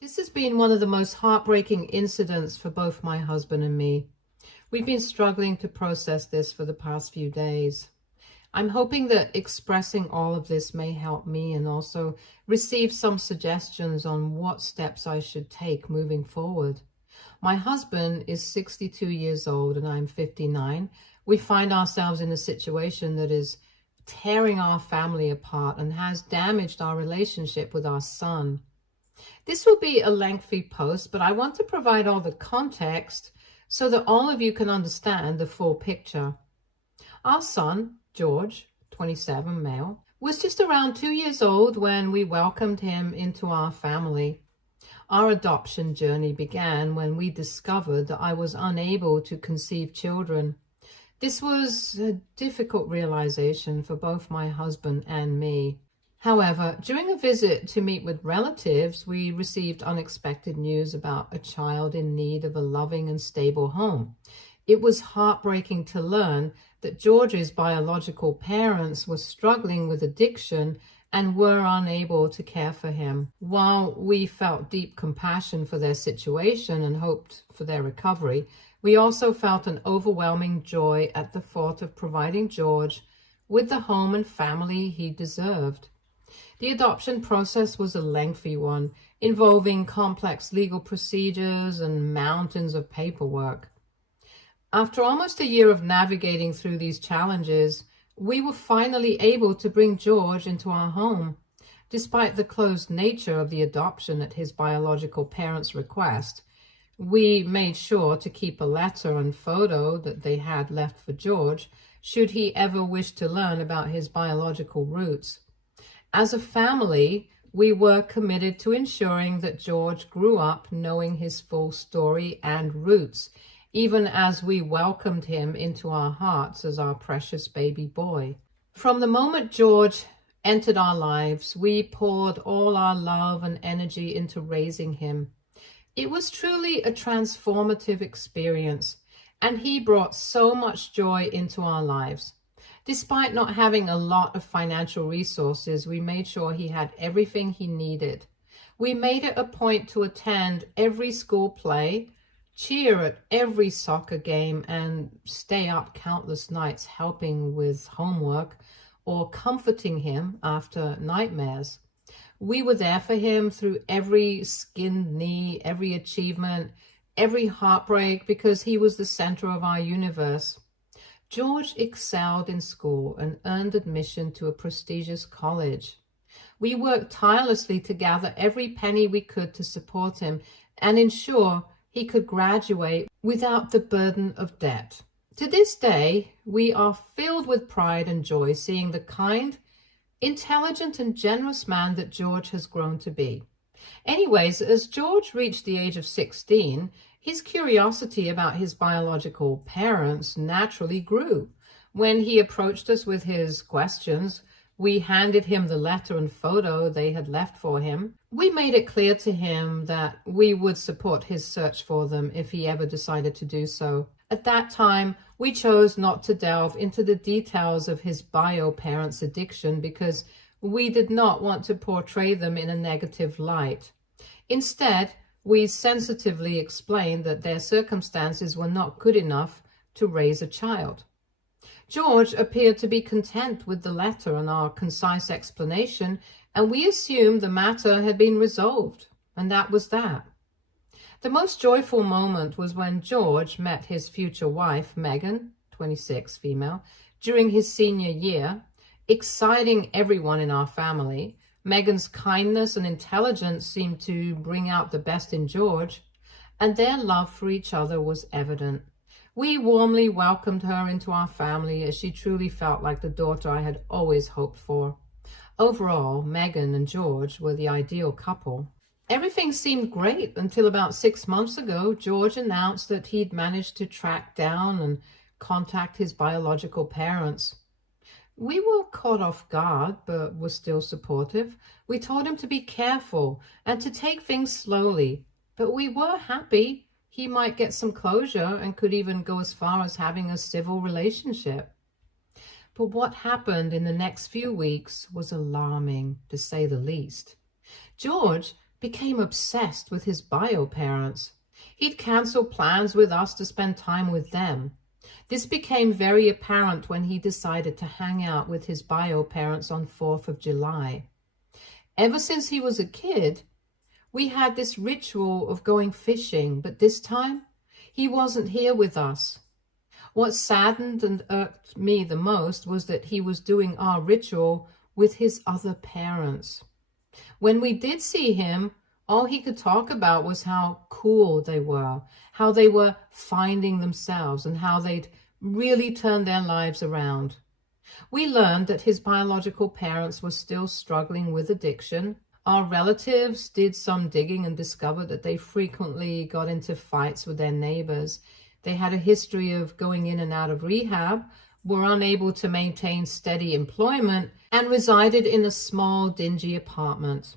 This has been one of the most heartbreaking incidents for both my husband and me. We've been struggling to process this for the past few days. I'm hoping that expressing all of this may help me and also receive some suggestions on what steps I should take moving forward. My husband is 62 years old and I'm 59. We find ourselves in a situation that is tearing our family apart and has damaged our relationship with our son. This will be a lengthy post, but I want to provide all the context so that all of you can understand the full picture. Our son, George, 27, male, was just around 2 years old when we welcomed him into our family. Our adoption journey began when we discovered that I was unable to conceive children. This was a difficult realization for both my husband and me. However, during a visit to meet with relatives, we received unexpected news about a child in need of a loving and stable home. It was heartbreaking to learn that George's biological parents were struggling with addiction and were unable to care for him. While we felt deep compassion for their situation and hoped for their recovery, we also felt an overwhelming joy at the thought of providing George with the home and family he deserved. The adoption process was a lengthy one, involving complex legal procedures and mountains of paperwork. After almost a year of navigating through these challenges, we were finally able to bring George into our home. Despite the closed nature of the adoption at his biological parents' request, we made sure to keep a letter and photo that they had left for George, should he ever wish to learn about his biological roots. As a family, we were committed to ensuring that George grew up knowing his full story and roots, even as we welcomed him into our hearts as our precious baby boy. From the moment George entered our lives, we poured all our love and energy into raising him. It was truly a transformative experience, and he brought so much joy into our lives. Despite not having a lot of financial resources, we made sure he had everything he needed. We made it a point to attend every school play, cheer at every soccer game, and stay up countless nights helping with homework or comforting him after nightmares. We were there for him through every skinned knee, every achievement, every heartbreak, because he was the center of our universe. George excelled in school and earned admission to a prestigious college. We worked tirelessly to gather every penny we could to support him and ensure he could graduate without the burden of debt. To this day, we are filled with pride and joy seeing the kind, intelligent, and generous man that George has grown to be. Anyways, as George reached the age of 16, his curiosity about his biological parents naturally grew. When he approached us with his questions, we handed him the letter and photo they had left for him. We made it clear to him that we would support his search for them if he ever decided to do so. At that time, we chose not to delve into the details of his bio parents' addiction because we did not want to portray them in a negative light. Instead, we sensitively explained that their circumstances were not good enough to raise a child. George appeared to be content with the letter and our concise explanation, and we assumed the matter had been resolved, and that was that. The most joyful moment was when George met his future wife, Megan, 26, female, during his senior year, exciting everyone in our family. Megan's kindness and intelligence seemed to bring out the best in George, and their love for each other was evident. We warmly welcomed her into our family as she truly felt like the daughter I had always hoped for. Overall, Megan and George were the ideal couple. Everything seemed great until about 6 months ago, George announced that he'd managed to track down and contact his biological parents. We were caught off guard, but were still supportive. We told him to be careful and to take things slowly, but we were happy he might get some closure and could even go as far as having a civil relationship. But what happened in the next few weeks was alarming, to say the least. George became obsessed with his bio parents. He'd cancel plans with us to spend time with them. This became very apparent when he decided to hang out with his bio parents on 4th of July. Ever since he was a kid, we had this ritual of going fishing, but this time he wasn't here with us. What saddened and irked me the most was that he was doing our ritual with his other parents. When we did see him, all he could talk about was how cool they were, how they were finding themselves, and how they'd really turned their lives around. We learned that his biological parents were still struggling with addiction. Our relatives did some digging and discovered that they frequently got into fights with their neighbors. They had a history of going in and out of rehab, were unable to maintain steady employment, and resided in a small, dingy apartment.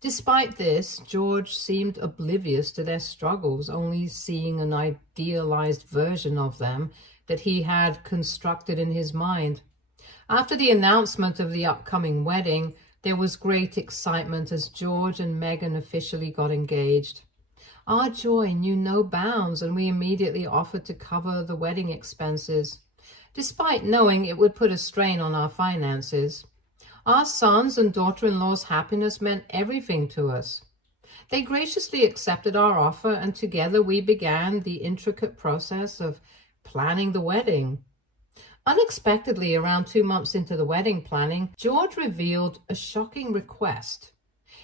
Despite this, George seemed oblivious to their struggles, only seeing an idealized version of them that he had constructed in his mind. After the announcement of the upcoming wedding, there was great excitement as George and Meghan officially got engaged. Our joy knew no bounds, and we immediately offered to cover the wedding expenses, despite knowing it would put a strain on our finances. Our sons and daughter-in-law's happiness meant everything to us. They graciously accepted our offer, and together we began the intricate process of planning the wedding. Unexpectedly, around 2 months into the wedding planning, George revealed a shocking request.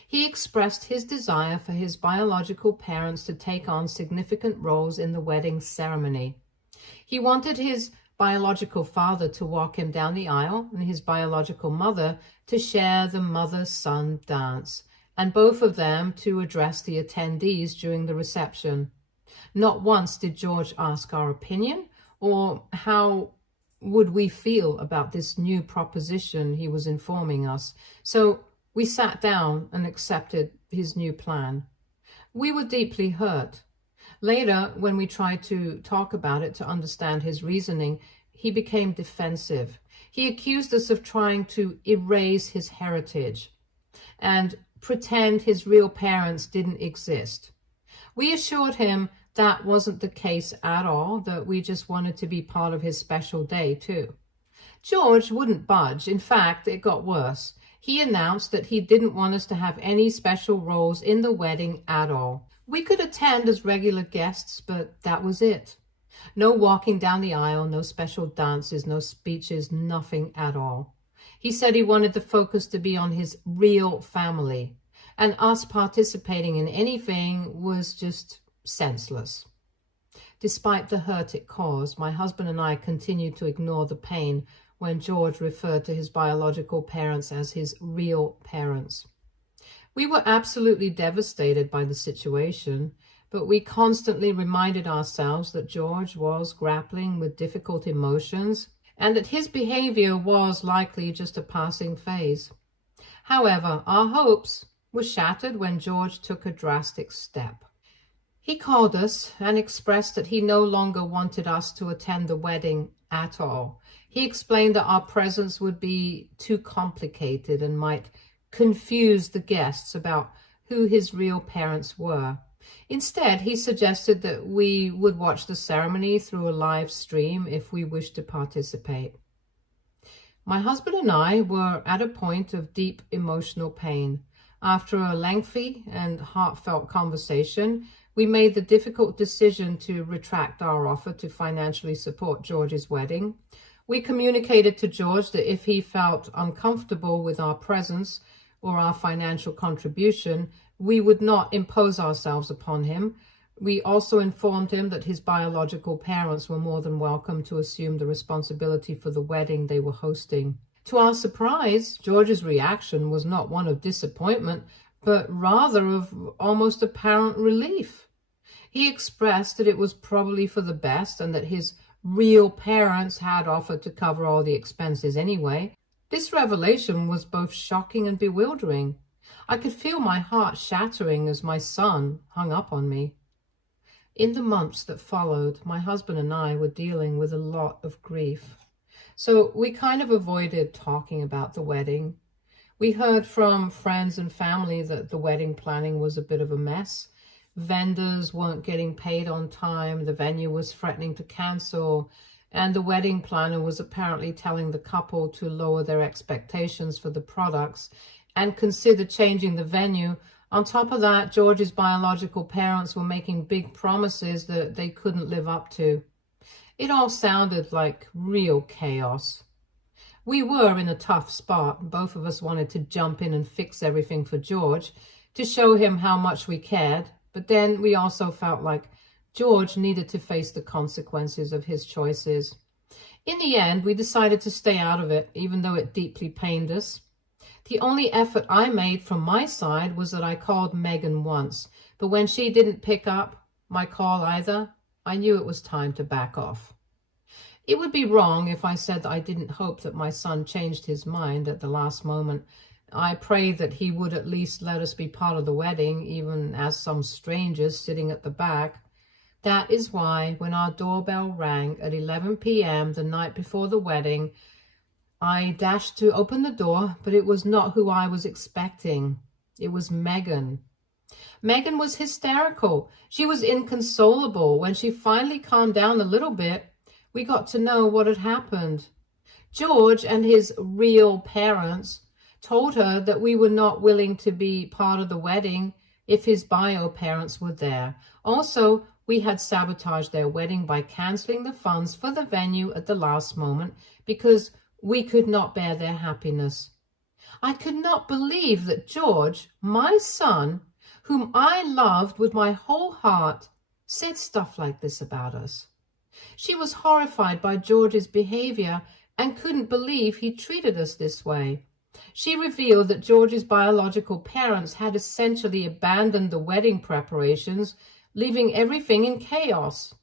He expressed his desire for his biological parents to take on significant roles in the wedding ceremony. He wanted his biological father to walk him down the aisle and his biological mother to share the mother-son dance, and both of them to address the attendees during the reception. Not once did George ask our opinion or how would we feel about this new proposition he was informing us. So we sat down and accepted his new plan. We were deeply hurt. Later, when we tried to talk about it to understand his reasoning, he became defensive. He accused us of trying to erase his heritage and pretend his real parents didn't exist. We assured him that wasn't the case at all, that we just wanted to be part of his special day too. George wouldn't budge. In fact, it got worse. He announced that he didn't want us to have any special roles in the wedding at all. We could attend as regular guests, but that was it. No walking down the aisle, no special dances, no speeches, nothing at all. He said he wanted the focus to be on his real family, and us participating in anything was just senseless. Despite the hurt it caused, my husband and I continued to ignore the pain when George referred to his biological parents as his real parents. We were absolutely devastated by the situation, but we constantly reminded ourselves that George was grappling with difficult emotions and that his behavior was likely just a passing phase. However, our hopes were shattered when George took a drastic step. He called us and expressed that he no longer wanted us to attend the wedding at all. He explained that our presence would be too complicated and might confuse the guests about who his real parents were. Instead, he suggested that we would watch the ceremony through a live stream if we wished to participate. My husband and I were at a point of deep emotional pain. After a lengthy and heartfelt conversation, we made the difficult decision to retract our offer to financially support George's wedding. We communicated to George that if he felt uncomfortable with our presence or our financial contribution, we would not impose ourselves upon him. We also informed him that his biological parents were more than welcome to assume the responsibility for the wedding they were hosting. To our surprise, George's reaction was not one of disappointment, but rather of almost apparent relief. He expressed that it was probably for the best and that his real parents had offered to cover all the expenses anyway. This revelation was both shocking and bewildering. I could feel my heart shattering as my son hung up on me. In the months that followed, my husband and I were dealing with a lot of grief. So we kind of avoided talking about the wedding. We heard from friends and family that the wedding planning was a bit of a mess. Vendors weren't getting paid on time, the venue was threatening to cancel, and the wedding planner was apparently telling the couple to lower their expectations for the products and consider changing the venue. On top of that, George's biological parents were making big promises that they couldn't live up to. It all sounded like real chaos. We were in a tough spot. Both of us wanted to jump in and fix everything for George to show him how much we cared, but then we also felt like George needed to face the consequences of his choices. In the end, we decided to stay out of it, even though it deeply pained us. The only effort I made from my side was that I called Megan once, but when she didn't pick up my call either, I knew it was time to back off. It would be wrong if I said that I didn't hope that my son changed his mind at the last moment. I prayed that he would at least let us be part of the wedding, even as some strangers sitting at the back. That is why when our doorbell rang at 11 p.m. the night before the wedding, I dashed to open the door, but it was not who I was expecting. It was Megan. Megan was hysterical. She was inconsolable. When she finally calmed down a little bit, we got to know what had happened. George and his real parents told her that we were not willing to be part of the wedding if his bio parents were there. Also, we had sabotaged their wedding by canceling the funds for the venue at the last moment because we could not bear their happiness. I could not believe that George, my son, whom I loved with my whole heart, said stuff like this about us. She was horrified by George's behavior and couldn't believe he treated us this way. She revealed that George's biological parents had essentially abandoned the wedding preparations, leaving everything in chaos.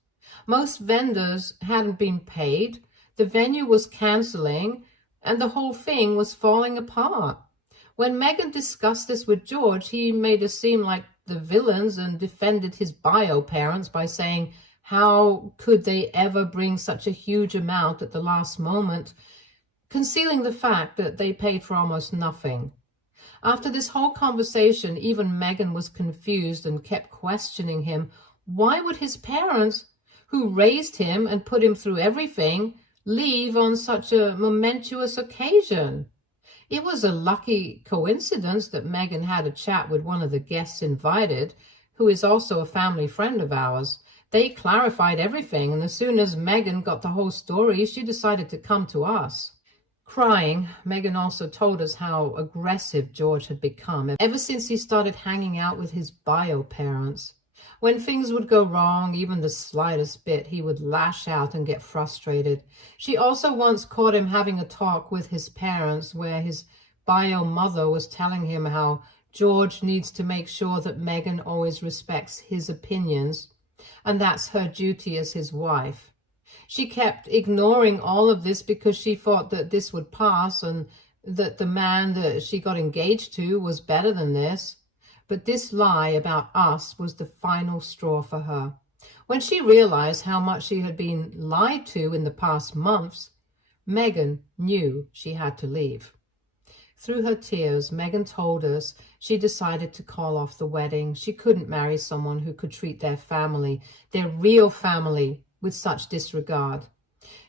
Most vendors hadn't been paid, the venue was canceling, and the whole thing was falling apart. When Megan discussed this with George, he made us seem like the villains and defended his bio parents by saying, how could they ever bring such a huge amount at the last moment, concealing the fact that they paid for almost nothing. After this whole conversation, even Megan was confused and kept questioning him. Why would his parents, who raised him and put him through everything, leave on such a momentous occasion? It was a lucky coincidence that Megan had a chat with one of the guests invited, who is also a family friend of ours. They clarified everything, and as soon as Megan got the whole story, she decided to come to us. Crying, Megan also told us how aggressive George had become ever since he started hanging out with his bio parents. When things would go wrong, even the slightest bit, he would lash out and get frustrated. She also once caught him having a talk with his parents where his bio mother was telling him how George needs to make sure that Megan always respects his opinions, and that's her duty as his wife. She kept ignoring all of this because she thought that this would pass and that the man that she got engaged to was better than this. But this lie about us was the final straw for her. When she realized how much she had been lied to in the past months, Megan knew she had to leave. Through her tears, Megan told us she decided to call off the wedding. She couldn't marry someone who could treat their family, their real family, with such disregard.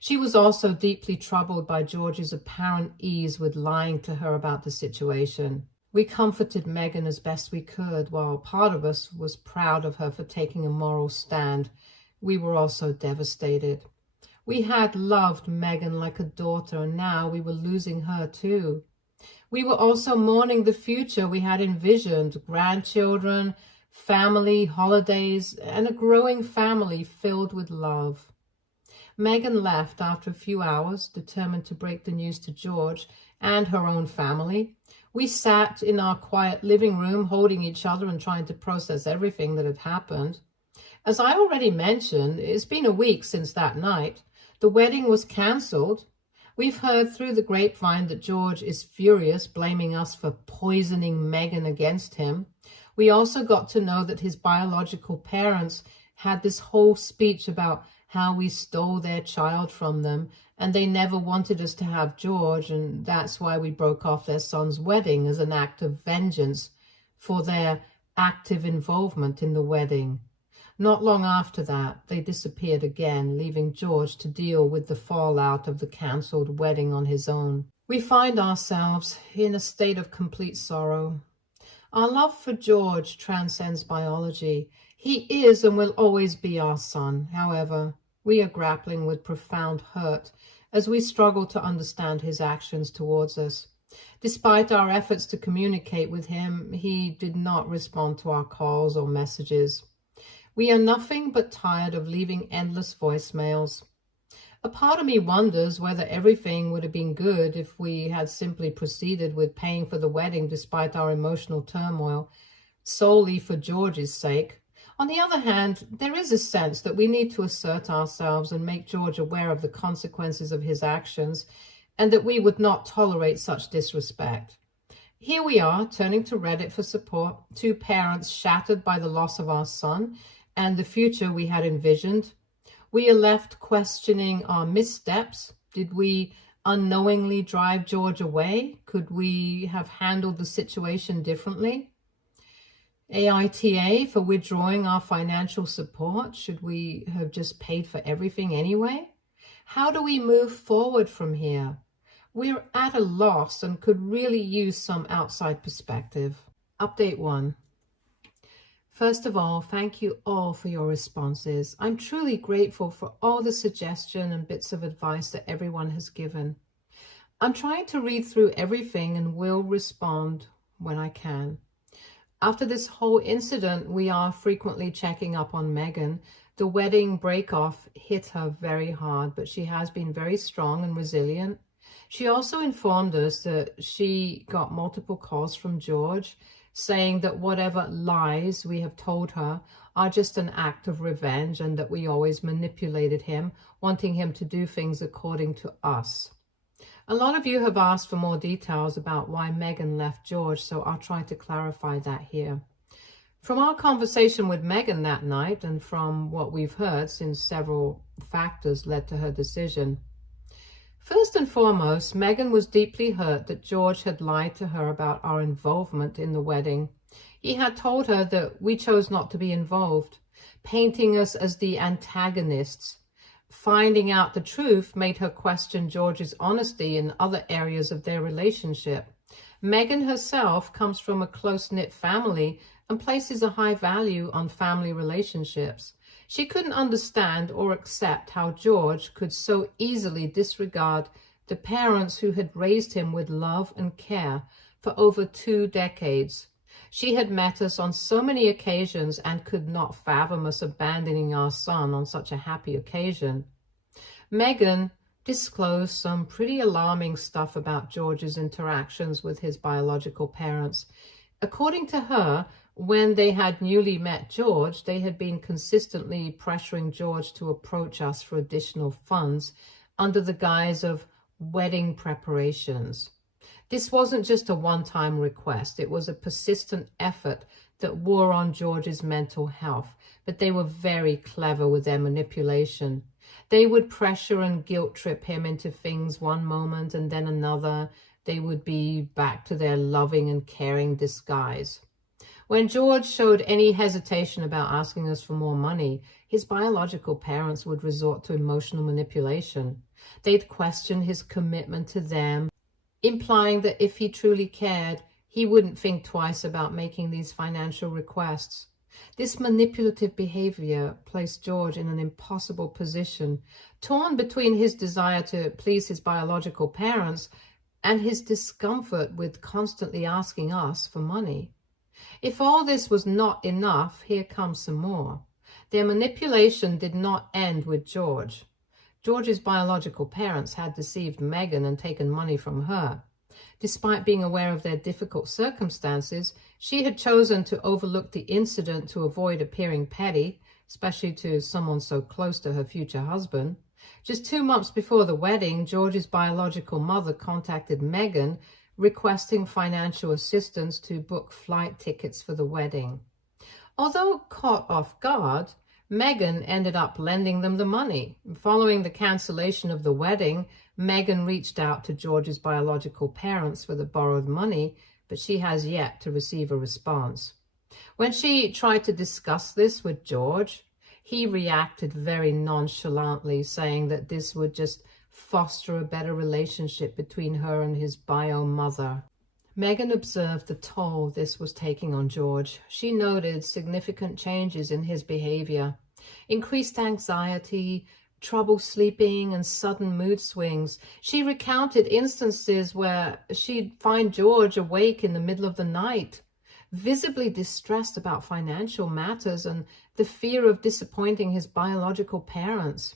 She was also deeply troubled by George's apparent ease with lying to her about the situation. We comforted Megan as best we could, while part of us was proud of her for taking a moral stand. We were also devastated. We had loved Megan like a daughter, and now we were losing her too. We were also mourning the future we had envisioned, grandchildren, family, holidays, and a growing family filled with love. Megan left after a few hours, determined to break the news to George and her own family. We sat in our quiet living room, holding each other and trying to process everything that had happened. As I already mentioned, it's been a week since that night. The wedding was cancelled. We've heard through the grapevine that George is furious, blaming us for poisoning Megan against him. We also got to know that his biological parents had this whole speech about how we stole their child from them, and they never wanted us to have George, and that's why we broke off their son's wedding as an act of vengeance for their active involvement in the wedding. Not long after that, they disappeared again, leaving George to deal with the fallout of the cancelled wedding on his own. We find ourselves in a state of complete sorrow. Our love for George transcends biology. He is and will always be our son. However, we are grappling with profound hurt as we struggle to understand his actions towards us. Despite our efforts to communicate with him, he did not respond to our calls or messages. We are nothing but tired of leaving endless voicemails. A part of me wonders whether everything would have been good if we had simply proceeded with paying for the wedding despite our emotional turmoil, solely for George's sake. On the other hand, there is a sense that we need to assert ourselves and make George aware of the consequences of his actions, and that we would not tolerate such disrespect. Here we are, turning to Reddit for support, two parents shattered by the loss of our son and the future we had envisioned. We are left questioning our missteps. Did we unknowingly drive George away? Could we have handled the situation differently? AITA for withdrawing our financial support. Should we have just paid for everything anyway? How do we move forward from here? We're at a loss and could really use some outside perspective. Update 1. First of all, thank you all for your responses. I'm truly grateful for all the suggestion and bits of advice that everyone has given. I'm trying to read through everything and will respond when I can. After this whole incident, we are frequently checking up on Megan. The wedding break-off hit her very hard, but she has been very strong and resilient. She also informed us that she got multiple calls from George, saying that whatever lies we have told her are just an act of revenge and that we always manipulated him, wanting him to do things according to us. A lot of you have asked for more details about why Megan left George, so I'll try to clarify that here. From our conversation with Megan that night and from what we've heard, since several factors led to her decision. First and foremost, Megan was deeply hurt that George had lied to her about our involvement in the wedding. He had told her that we chose not to be involved, painting us as the antagonists. Finding out the truth made her question George's honesty in other areas of their relationship. Megan herself comes from a close-knit family and places a high value on family relationships. She couldn't understand or accept how George could so easily disregard the parents who had raised him with love and care for over 2 decades. She had met us on so many occasions and could not fathom us abandoning our son on such a happy occasion. Megan disclosed some pretty alarming stuff about George's interactions with his biological parents. According to her, when they had newly met George, they had been consistently pressuring George to approach us for additional funds under the guise of wedding preparations. This wasn't just a one-time request. It was a persistent effort that wore on George's mental health, but they were very clever with their manipulation. They would pressure and guilt trip him into things one moment and then another. They would be back to their loving and caring disguise. When George showed any hesitation about asking us for more money, his biological parents would resort to emotional manipulation. They'd question his commitment to them, implying that if he truly cared, he wouldn't think twice about making these financial requests. This manipulative behavior placed George in an impossible position, torn between his desire to please his biological parents and his discomfort with constantly asking us for money. If all this was not enough, here comes some more. Their manipulation did not end with George. George's biological parents had deceived Megan and taken money from her. Despite being aware of their difficult circumstances, she had chosen to overlook the incident to avoid appearing petty, especially to someone so close to her future husband. Just 2 months before the wedding, George's biological mother contacted Megan, requesting financial assistance to book flight tickets for the wedding. Although caught off guard, Meghan ended up lending them the money. Following the cancellation of the wedding, Meghan reached out to George's biological parents for the borrowed money, but she has yet to receive a response. When she tried to discuss this with George, he reacted very nonchalantly, saying that this would just foster a better relationship between her and his bio mother. Meghan observed the toll this was taking on George. She noted significant changes in his behavior, increased anxiety, trouble sleeping, and sudden mood swings. She recounted instances where she'd find George awake in the middle of the night, visibly distressed about financial matters and the fear of disappointing his biological parents.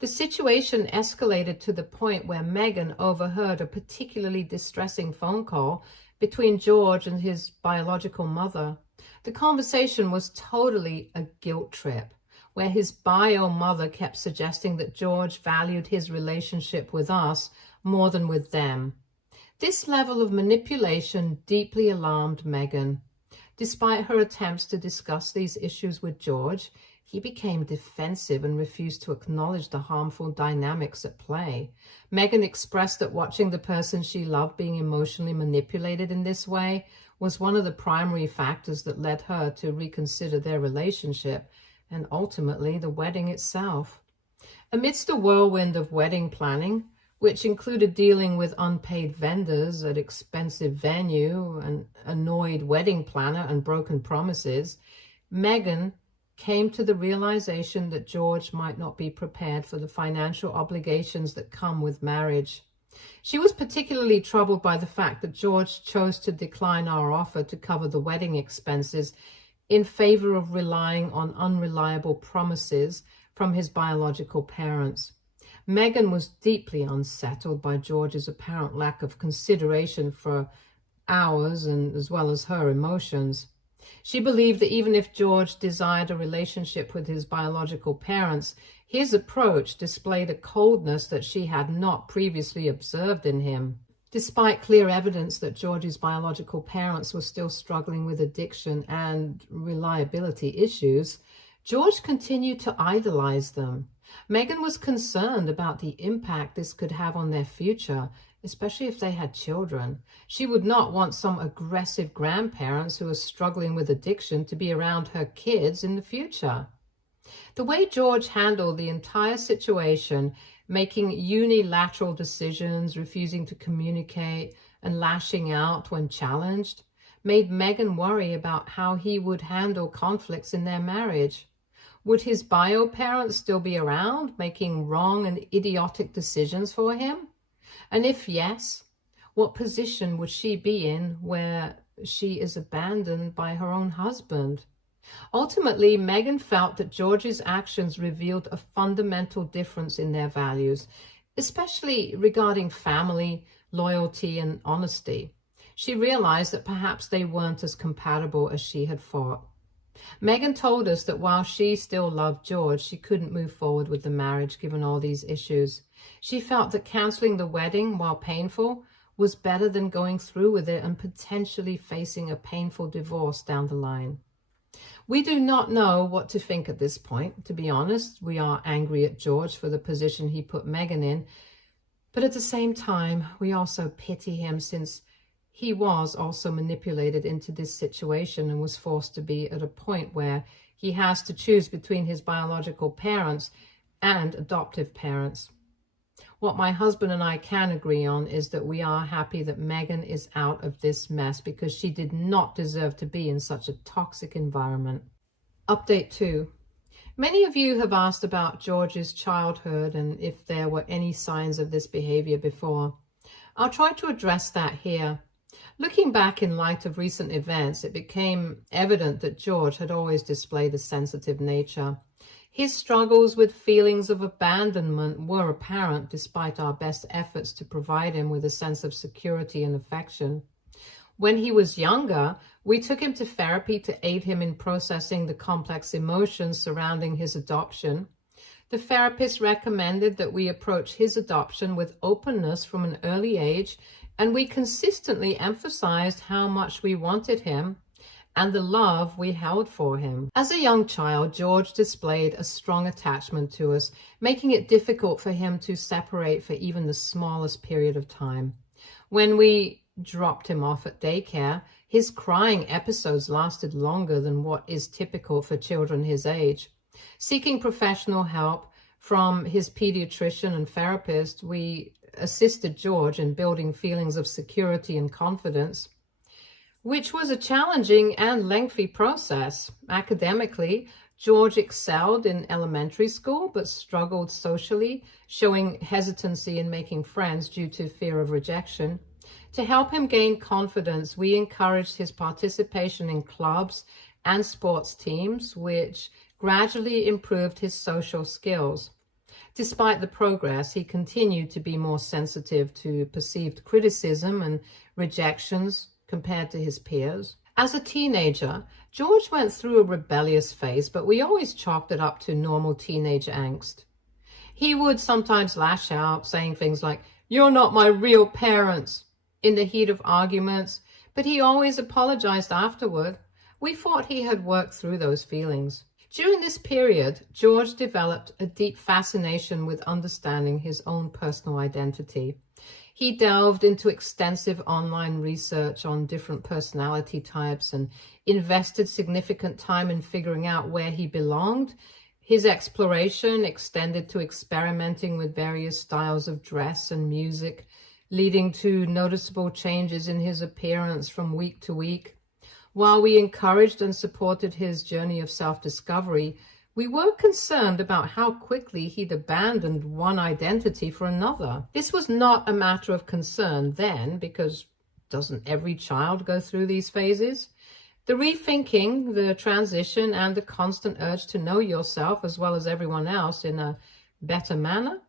The situation escalated to the point where Meghan overheard a particularly distressing phone call between George and his biological mother. The conversation was totally a guilt trip, where his bio mother kept suggesting that George valued his relationship with us more than with them. This level of manipulation deeply alarmed Meghan. Despite her attempts to discuss these issues with George, he became defensive and refused to acknowledge the harmful dynamics at play. Meghan expressed that watching the person she loved being emotionally manipulated in this way was one of the primary factors that led her to reconsider their relationship and ultimately the wedding itself. Amidst a whirlwind of wedding planning, which included dealing with unpaid vendors at expensive venue, an annoyed wedding planner, and broken promises, Meghan came to the realization that George might not be prepared for the financial obligations that come with marriage. She was particularly troubled by the fact that George chose to decline our offer to cover the wedding expenses in favor of relying on unreliable promises from his biological parents. Meghan was deeply unsettled by George's apparent lack of consideration for ours and as well as her emotions. She believed that even if George desired a relationship with his biological parents, his approach displayed a coldness that she had not previously observed in him. Despite clear evidence that George's biological parents were still struggling with addiction and reliability issues, George continued to idolize them. Meghan was concerned about the impact this could have on their future, especially if they had children. She would not want some aggressive grandparents who are struggling with addiction to be around her kids in the future. The way George handled the entire situation, making unilateral decisions, refusing to communicate, and lashing out when challenged, made Meghan worry about how he would handle conflicts in their marriage. Would his bio parents still be around, making wrong and idiotic decisions for him? And if yes, what position would she be in where she is abandoned by her own husband? Ultimately, Meghan felt that George's actions revealed a fundamental difference in their values, especially regarding family, loyalty, and honesty. She realized that perhaps they weren't as compatible as she had thought. Meghan told us that while she still loved George, she couldn't move forward with the marriage given all these issues. She felt that canceling the wedding, while painful, was better than going through with it and potentially facing a painful divorce down the line. We do not know what to think at this point. To be honest, we are angry at George for the position he put Meghan in, but at the same time, we also pity him since he was also manipulated into this situation and was forced to be at a point where he has to choose between his biological parents and adoptive parents. What my husband and I can agree on is that we are happy that Meghan is out of this mess because she did not deserve to be in such a toxic environment. Update 2. Many of you have asked about George's childhood and if there were any signs of this behavior before. I'll try to address that here. Looking back in light of recent events, it became evident that George had always displayed a sensitive nature. His struggles with feelings of abandonment were apparent despite our best efforts to provide him with a sense of security and affection. When he was younger, we took him to therapy to aid him in processing the complex emotions surrounding his adoption. The therapist recommended that we approach his adoption with openness from an early age, and we consistently emphasized how much we wanted him and the love we held for him. As a young child, George displayed a strong attachment to us, making it difficult for him to separate for even the smallest period of time. When we dropped him off at daycare, his crying episodes lasted longer than what is typical for children his age. Seeking professional help from his pediatrician and therapist, we assisted George in building feelings of security and confidence, which was a challenging and lengthy process. Academically, George excelled in elementary school but struggled socially, showing hesitancy in making friends due to fear of rejection. To help him gain confidence, we encouraged his participation in clubs and sports teams, which gradually improved his social skills. Despite the progress, he continued to be more sensitive to perceived criticism and rejections compared to his peers. As a teenager, George went through a rebellious phase, but we always chalked it up to normal teenage angst. He would sometimes lash out, saying things like, "You're not my real parents," in the heat of arguments, but he always apologized afterward. We thought he had worked through those feelings. During this period, George developed a deep fascination with understanding his own personal identity. He delved into extensive online research on different personality types and invested significant time in figuring out where he belonged. His exploration extended to experimenting with various styles of dress and music, leading to noticeable changes in his appearance from week to week. While we encouraged and supported his journey of self-discovery, we were concerned about how quickly he'd abandoned one identity for another. This was not a matter of concern then, because doesn't every child go through these phases? The rethinking, the transition, and the constant urge to know yourself as well as everyone else in a better manner.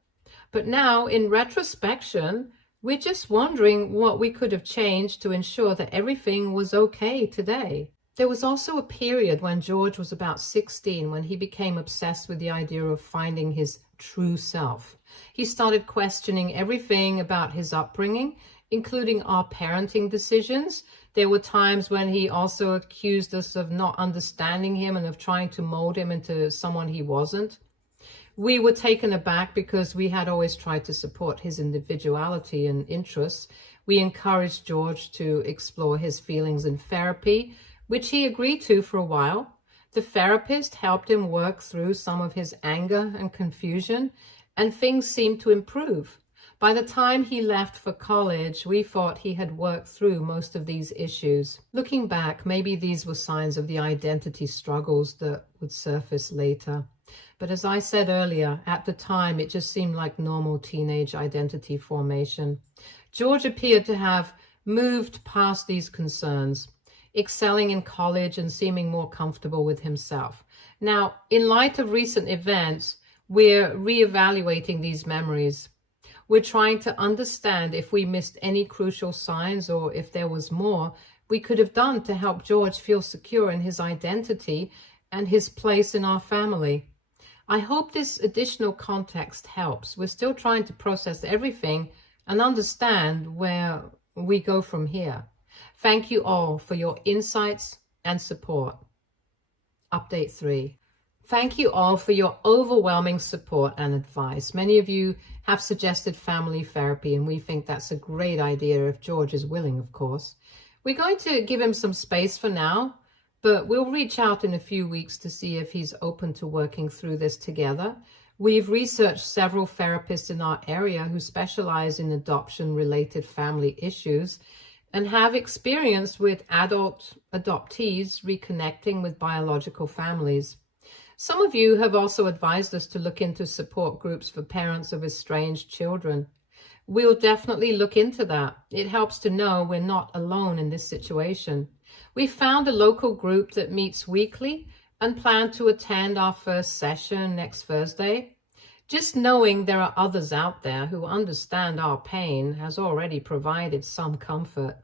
But now, in retrospection, we're just wondering what we could have changed to ensure that everything was okay today. There was also a period when George was about 16 when he became obsessed with the idea of finding his true self. He started questioning everything about his upbringing, including our parenting decisions. There were times when he also accused us of not understanding him and of trying to mold him into someone he wasn't. We were taken aback because we had always tried to support his individuality and interests. We encouraged George to explore his feelings in therapy, which he agreed to for a while. The therapist helped him work through some of his anger and confusion, and things seemed to improve. By the time he left for college, we thought he had worked through most of these issues. Looking back, maybe these were signs of the identity struggles that would surface later. But as I said earlier, at the time, it just seemed like normal teenage identity formation. George appeared to have moved past these concerns, excelling in college and seeming more comfortable with himself. Now, in light of recent events, we're reevaluating these memories. We're trying to understand if we missed any crucial signs or if there was more we could have done to help George feel secure in his identity and his place in our family. I hope this additional context helps. We're still trying to process everything and understand where we go from here. Thank you all for your insights and support. Update 3. Thank you all for your overwhelming support and advice. Many of you have suggested family therapy, and we think that's a great idea if George is willing, of course. We're going to give him some space for now, but we'll reach out in a few weeks to see if he's open to working through this together. We've researched several therapists in our area who specialize in adoption-related family issues and have experience with adult adoptees reconnecting with biological families. Some of you have also advised us to look into support groups for parents of estranged children. We'll definitely look into that. It helps to know we're not alone in this situation. We found a local group that meets weekly and plan to attend our first session next Thursday. Just knowing there are others out there who understand our pain has already provided some comfort.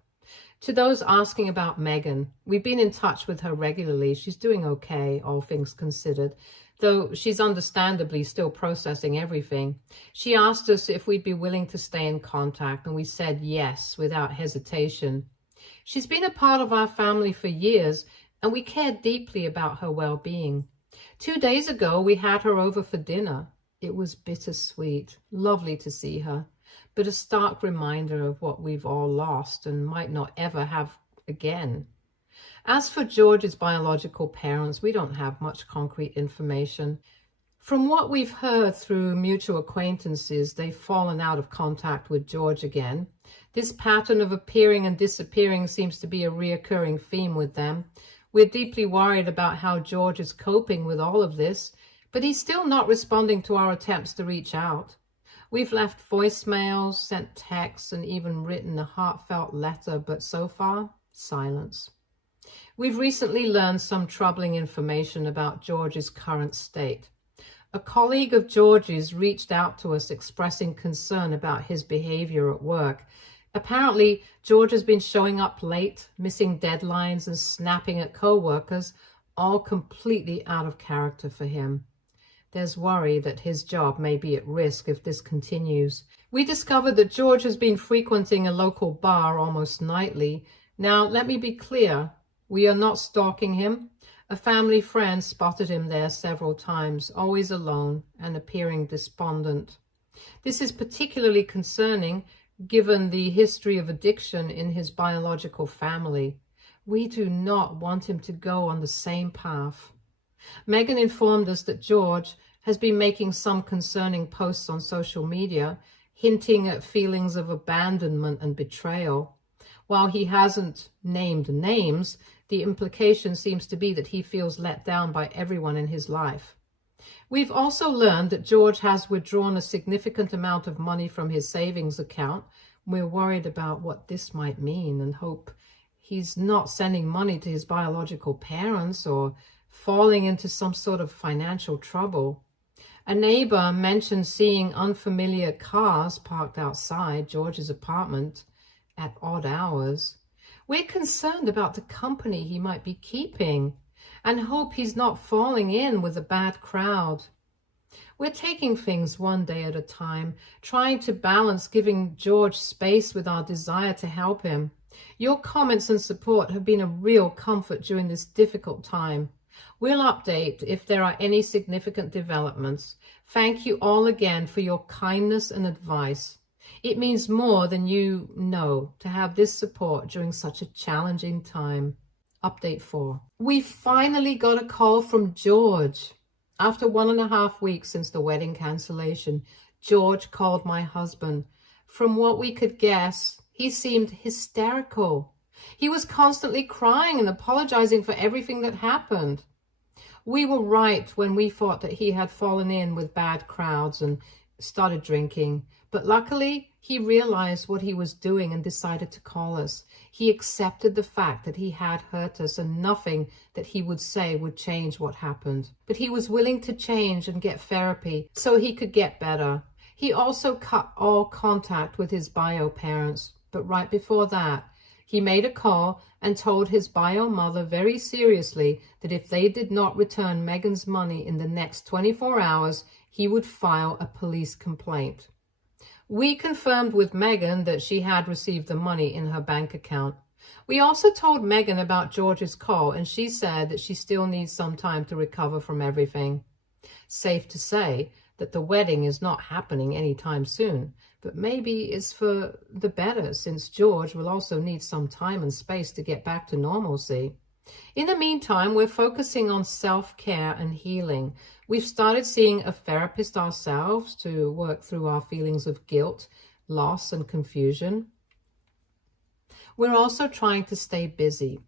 To those asking about Megan, we've been in touch with her regularly. She's doing okay, all things considered, though she's understandably still processing everything. She asked us if we'd be willing to stay in contact, and we said yes without hesitation. She's been a part of our family for years, and we care deeply about her well-being. 2 days ago, we had her over for dinner. It was bittersweet, lovely to see her, but a stark reminder of what we've all lost and might not ever have again. As for George's biological parents, we don't have much concrete information. From what we've heard through mutual acquaintances, they've fallen out of contact with George again. This pattern of appearing and disappearing seems to be a reoccurring theme with them. We're deeply worried about how George is coping with all of this, but he's still not responding to our attempts to reach out. We've left voicemails, sent texts, and even written a heartfelt letter, but so far, silence. We've recently learned some troubling information about George's current state. A colleague of George's reached out to us expressing concern about his behavior at work. Apparently, George has been showing up late, missing deadlines, and snapping at co-workers, all completely out of character for him. There's worry that his job may be at risk if this continues. We discovered that George has been frequenting a local bar almost nightly. Now, let me be clear, we are not stalking him. A family friend spotted him there several times, always alone and appearing despondent. This is particularly concerning given the history of addiction in his biological family. We do not want him to go on the same path. Megan informed us that George has been making some concerning posts on social media, hinting at feelings of abandonment and betrayal. While he hasn't named names, the implication seems to be that he feels let down by everyone in his life. We've also learned that George has withdrawn a significant amount of money from his savings account. We're worried about what this might mean and hope he's not sending money to his biological parents or falling into some sort of financial trouble. A neighbor mentioned seeing unfamiliar cars parked outside George's apartment at odd hours. We're concerned about the company he might be keeping and hope he's not falling in with a bad crowd. We're taking things one day at a time, trying to balance giving George space with our desire to help him. Your comments and support have been a real comfort during this difficult time. We'll update if there are any significant developments. Thank you all again for your kindness and advice. It means more than you know to have this support during such a challenging time. Update 4. We finally got a call from George. After 1.5 weeks since the wedding cancellation, George called my husband. From what we could guess, he seemed hysterical. He was constantly crying and apologizing for everything that happened. We were right when we thought that he had fallen in with bad crowds and started drinking. But luckily, he realized what he was doing and decided to call us. He accepted the fact that he had hurt us and nothing that he would say would change what happened. But he was willing to change and get therapy so he could get better. He also cut all contact with his bio parents. But right before that, he made a call and told his bio mother very seriously that if they did not return Megan's money in the next 24 hours, he would file a police complaint. We confirmed with Megan that she had received the money in her bank account. We also told Megan about George's call, and she said that she still needs some time to recover from everything. Safe to say that the wedding is not happening anytime soon, but maybe it's for the better since George will also need some time and space to get back to normalcy. In the meantime, we're focusing on self-care and healing. We've started seeing a therapist ourselves to work through our feelings of guilt, loss, and confusion. We're also trying to stay busy.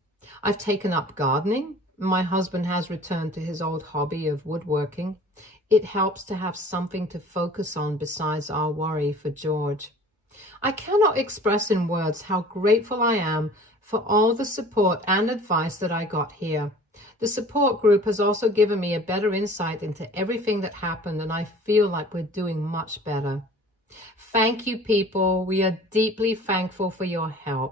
I've taken up gardening. My husband has returned to his old hobby of woodworking. It helps to have something to focus on besides our worry for George. I cannot express in words how grateful I am for all the support and advice that I got here. The support group has also given me a better insight into everything that happened, and I feel like we're doing much better. Thank you, people. We are deeply thankful for your help.